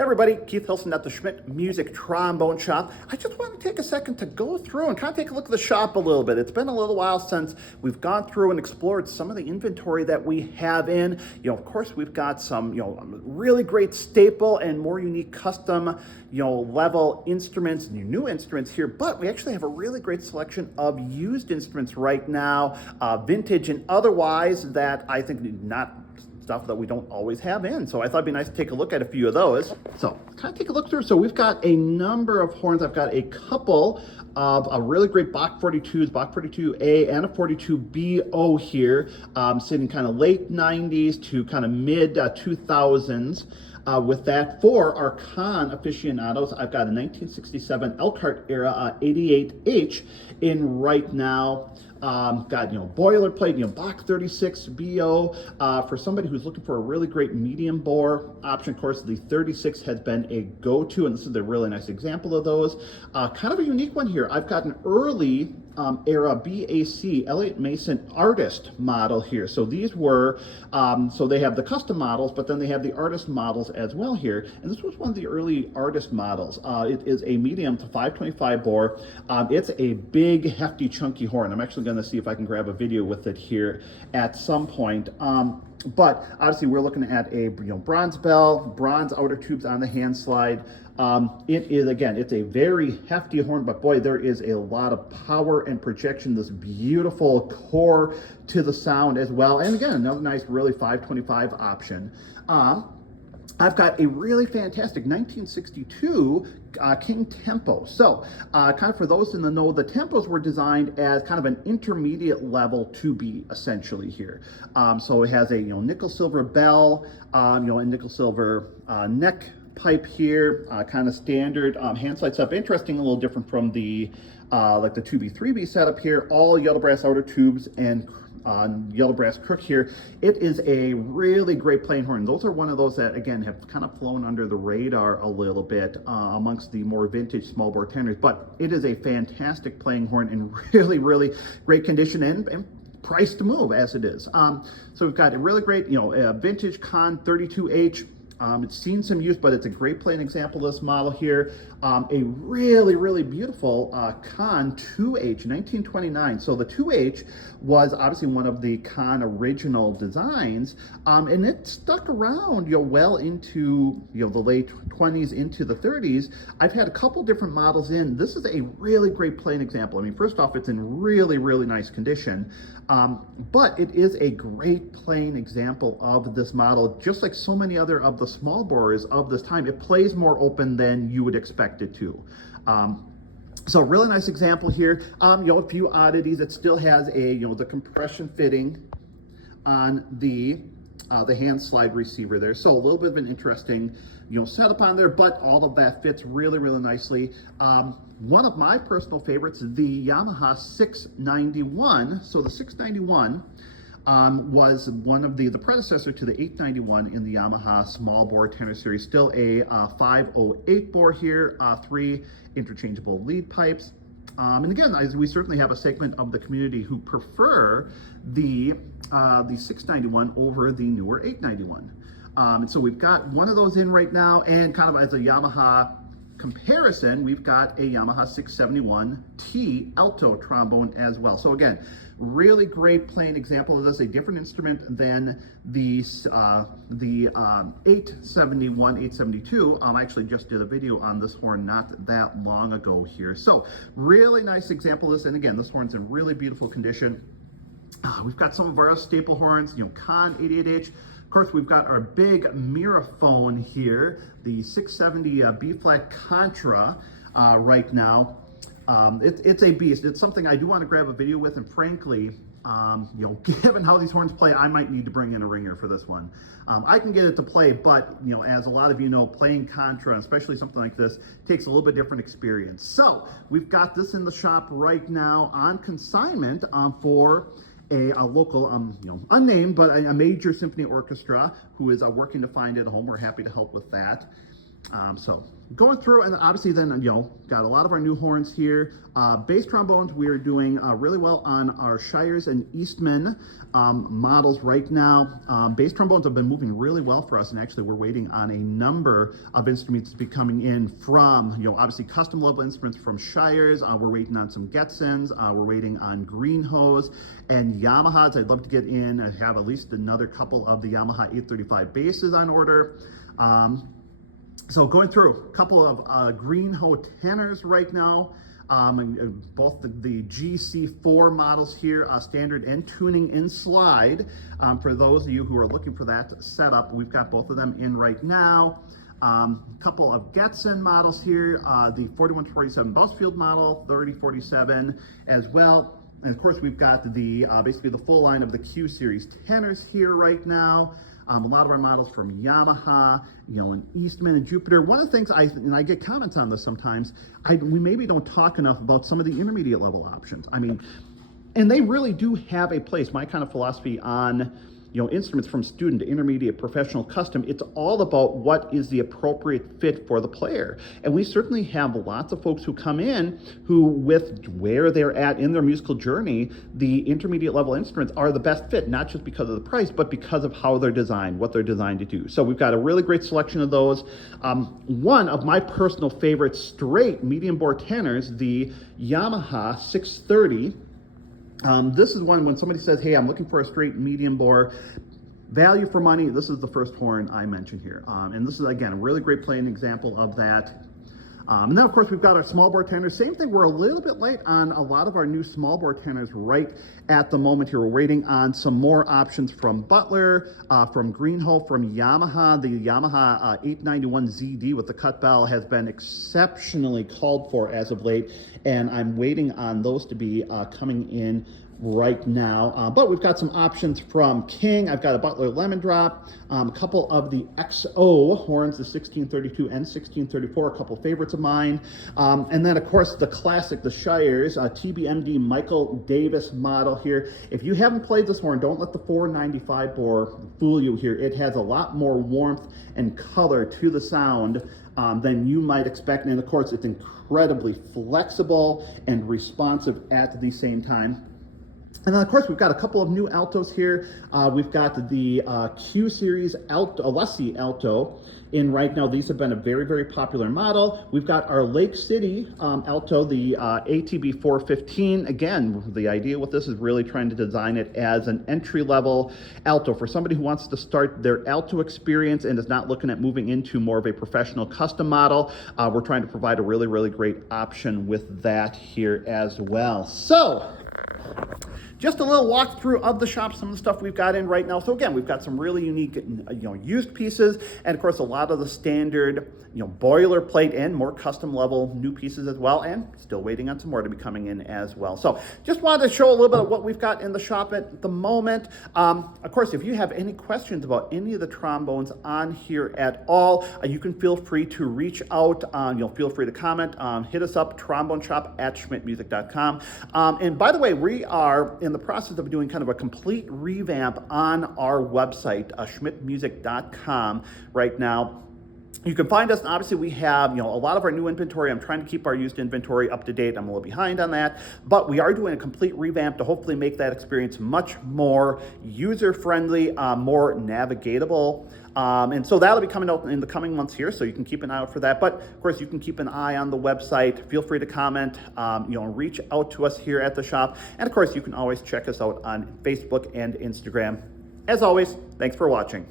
Hey everybody, Keith Hilson at the Schmidt Music Trombone Shop. I just want to take a second to go through and kind of take a look at the shop a little bit. It's been a little while since we've gone through and explored some of the inventory that we have in. Of course, we've got some, really great staple and more unique custom, level instruments, new instruments here, but we actually have a really great selection of used instruments right now, vintage and otherwise, that I think not stuff that we don't always have in. So I thought it'd be nice to take a look at a few of those. So kind of take a look through. So we've got a number of horns. I've got a couple of really great Bach 42s, Bach 42A and a 42BO here, sitting kind of late 90s to kind of mid 2000s. With that, for our con aficionados, I've got a 1967 Elkhart era 88H in right now. Got, boilerplate, Bach 36 BO. For somebody who's looking for a really great medium bore option, of course, the 36 has been a go-to, and this is a really nice example of those. Kind of a unique one here. I've got an early era BAC Elliott Mason artist model here. So these were, so they have the custom models, but then they have the artist models as well here. And this was one of the early artist models. It is a medium to 525 bore. It's a big, hefty, chunky horn. I'm actually going to see if I can grab a video with it here at some point. But obviously we're looking at a bronze bell, bronze outer tubes on the hand slide. It is, again, it's a very hefty horn, but boy, there is a lot of power and projection, this beautiful core to the sound as well. And again, another nice, really 525 option. I've got a really fantastic 1962 King Tempo. So kind of for those in the know, the Tempos were designed as kind of an intermediate level 2B essentially here. So it has a nickel silver bell, a nickel silver neck pipe here, kind of standard hand slide setup. Interesting, a little different from the like the 2B, 3B setup here, all yellow brass outer tubes and yellow brass crook here. It is a really great playing horn. Those are one of those that, again, have kind of flown under the radar a little bit amongst the more vintage small bore tenors, but it is a fantastic playing horn in really, really great condition and price to move as it is. So we've got a really great, vintage Con 32H. It's seen some use, but it's a great playing example of this model here. A really, really beautiful Con 2H, 1929. So the 2H was obviously one of the Con original designs, and it stuck around, well into, the late 20s into the 30s. I've had a couple different models in. This is a really great playing example. I mean, first off, it's in really, really nice condition, but it is a great playing example of this model, just like so many other of the small bores of this time. It plays more open than you would expect it to. So really nice example here. A few oddities. It still has a, the compression fitting on the hand slide receiver there. So a little bit of an interesting, setup on there, but all of that fits really, really nicely. One of my personal favorites, the Yamaha 691. So the 691 was one of the predecessor to the 891 in the Yamaha small bore tenor series. Still a 508 bore here, 3 interchangeable lead pipes. And again, we certainly have a segment of the community who prefer the 691 over the newer 891. And so we've got one of those in right now, and kind of as a Yamaha comparison, we've got a Yamaha 671T Alto trombone as well. So again, really great playing example of this, a different instrument than the 871, 872. I actually just did a video on this horn not that long ago here. So really nice example of this, and again, this horn's in really beautiful condition. We've got some of our staple horns, Con 88H. Of course, we've got our big Miraphone here, the 670 B-flat Contra right now. It's a beast. It's something I do want to grab a video with, and frankly, given how these horns play, I might need to bring in a ringer for this one. I can get it to play, but as a lot of you know, playing Contra, especially something like this, takes a little bit different experience. So we've got this in the shop right now on consignment for a local, unnamed, but a major symphony orchestra who is working to find it a home. We're happy to help with that. So going through, and obviously then, got a lot of our new horns here. Bass trombones, we are doing really well on our Shires and Eastman models right now. Bass trombones have been moving really well for us, and actually we're waiting on a number of instruments to be coming in from, obviously custom level instruments from Shires. We're waiting on some Getsons. We're waiting on Greenhose and Yamahas. I'd love to get in and have at least another couple of the Yamaha 835 basses on order. So going through a couple of Greenhose tenors right now, both the GC4 models here, standard and tuning in slide. For those of you who are looking for that setup, we've got both of them in right now. A couple of Getson models here, the 4147 Busfield model, 3047 as well. And of course, we've got the basically the full line of the Q series tenors here right now. A lot of our models from Yamaha, and Eastman and Jupiter. One of the things I get comments on this sometimes, we maybe don't talk enough about some of the intermediate level options. I mean, and they really do have a place. My kind of philosophy on instruments from student to intermediate, professional, custom, it's all about what is the appropriate fit for the player. And we certainly have lots of folks who come in who, with where they're at in their musical journey, the intermediate level instruments are the best fit, not just because of the price, but because of how they're designed, what they're designed to do. So we've got a really great selection of those. One of my personal favorite straight medium bore tenors, the Yamaha 630. This is one when somebody says, hey, I'm looking for a straight medium bore, value for money, this is the first horn I mentioned here. And this is, again, a really great playing example of that. And then, of course, we've got our small bore tenors. Same thing, we're a little bit late on a lot of our new small bore tenors right at the moment here. We're waiting on some more options from Butler, from Greenhole, from Yamaha. The Yamaha 891 ZD with the cut bell has been exceptionally called for as of late, and I'm waiting on those to be coming in right now. But we've got some options from King. I've got a Butler Lemon Drop, a couple of the XO horns, the 1632 and 1634, a couple favorites of mine. And then, of course, the classic, the Shires, TBMD Michael Davis model here. If you haven't played this horn, don't let the 495 bore fool you here. It has a lot more warmth and color to the sound than you might expect. And of course, it's incredibly flexible and responsive at the same time. And then, of course, we've got a couple of new altos here. We've got the Q Series Alto, Alessi Alto in right now. These have been a very, very popular model. We've got our Lake City Alto, the ATB 415. Again, the idea with this is really trying to design it as an entry-level alto for somebody who wants to start their alto experience and is not looking at moving into more of a professional custom model. We're trying to provide a really, really great option with that here as well. So, just a little walkthrough of the shop, some of the stuff we've got in right now. So again, we've got some really unique, used pieces, and of course a lot of the standard, boilerplate and more custom level new pieces as well, and still waiting on some more to be coming in as well. So just wanted to show a little bit of what we've got in the shop at the moment. Of course, if you have any questions about any of the trombones on here at all, you can feel free to reach out. Feel free to comment. Hit us up, tromboneshop@schmidtmusic.com. And by the way, we are in the process of doing kind of a complete revamp on our website, schmidtmusic.com right now. You can find us, and obviously we have, a lot of our new inventory. I'm trying to keep our used inventory up to date. I'm a little behind on that, but we are doing a complete revamp to hopefully make that experience much more user-friendly, more navigatable. And so that'll be coming out in the coming months here, so you can keep an eye out for that. But of course, you can keep an eye on the website. Feel free to comment, reach out to us here at the shop. And of course, you can always check us out on Facebook and Instagram. As always, thanks for watching.